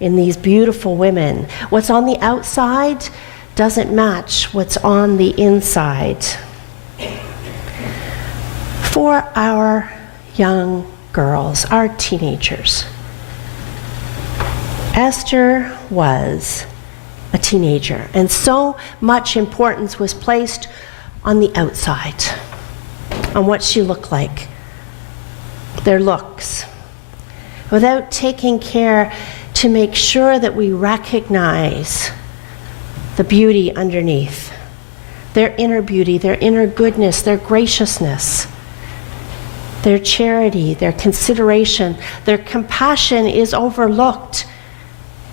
in these beautiful women. What's on the outside doesn't match what's on the inside. For our young girls, our teenagers, Esther was a teenager, and so much importance was placed on the outside, on what she looked like, their looks, without taking care to make sure that we recognize the beauty underneath, their inner beauty, their inner goodness, their graciousness, their charity, their consideration, their compassion is overlooked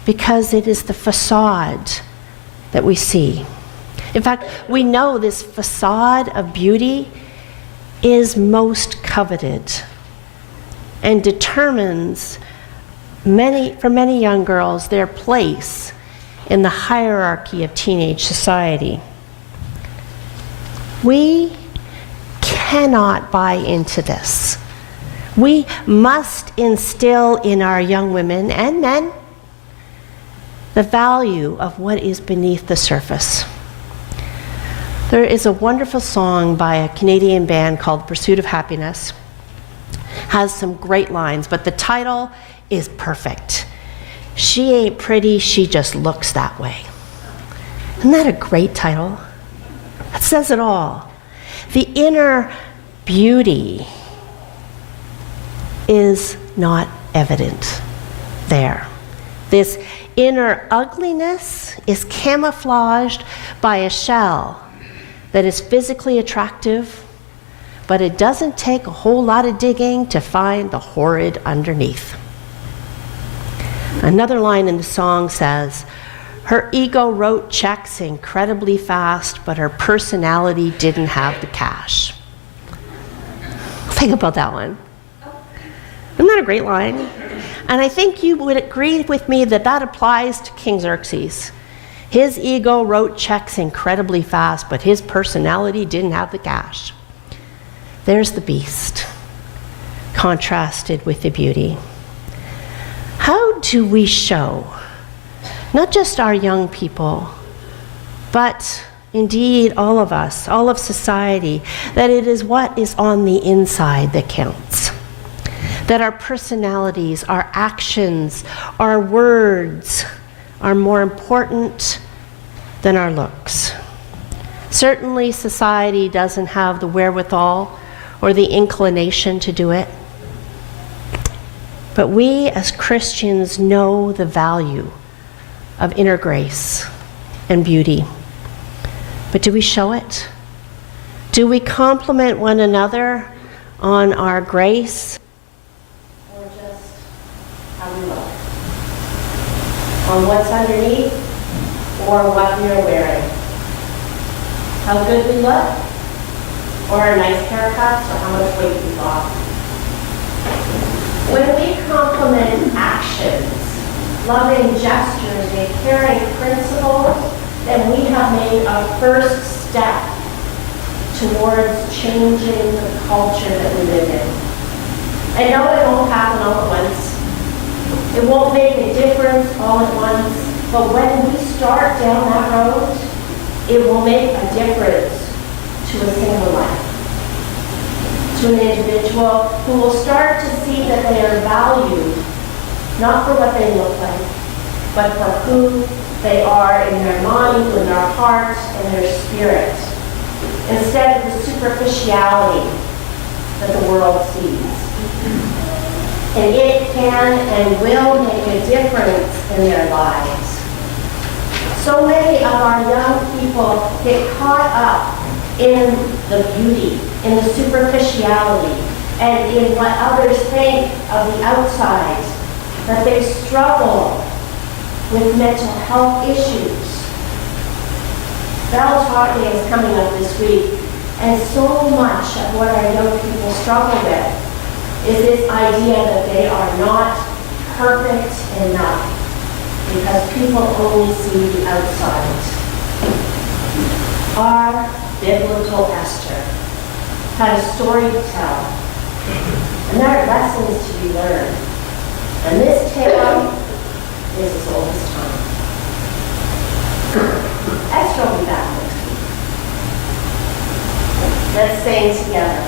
because it is the facade that we see. In fact, we know this facade of beauty is most coveted and determines for many young girls their place in the hierarchy of teenage society. We cannot buy into this. We must instill in our young women and men the value of what is beneath the surface. There is a wonderful song by a Canadian band called Pursuit of Happiness. Has some great lines, but the title is perfect. She ain't pretty, she just looks that way. Isn't that a great title? That says it all. The inner beauty is not evident there. This inner ugliness is camouflaged by a shell that is physically attractive, but it doesn't take a whole lot of digging to find the horrid underneath. Another line in the song says, her ego wrote checks incredibly fast, but her personality didn't have the cash. Think about that one. Isn't that a great line? And I think you would agree with me that that applies to King Xerxes. His ego wrote checks incredibly fast, but his personality didn't have the cash. There's the beast, contrasted with the beauty. How do we show, not just our young people, but indeed all of us, all of society, that it is what is on the inside that counts? That our personalities, our actions, our words are more important than our looks. Certainly society doesn't have the wherewithal or the inclination to do it. But we as Christians know the value of inner grace and beauty. But do we show it? Do we compliment one another on our grace? Or just how we look? On what's underneath or what we are wearing? How good we look? Or a nice haircut, or how much weight we lost? When we compliment actions, loving gestures, and caring principles, then we have made a first step towards changing the culture that we live in. I know it won't happen all at once. It won't make a difference all at once, but when we start down that road, it will make a difference to a single life, to an individual who will start to see that they are valued, not for what they look like, but for who they are in their mind, in their heart, and their spirit, instead of the superficiality that the world sees. And it can and will make a difference in their lives. So many of our young people get caught up in the beauty, in the superficiality, and in what others think of the outside, that they struggle with mental health issues. Bell Talk Day is coming up this week, and so much of what our young people struggle with is this idea that they are not perfect enough because people only see the outside. Our biblical Esther had a story to tell, and there are lessons to be learned. And this tale is a Let's sing together.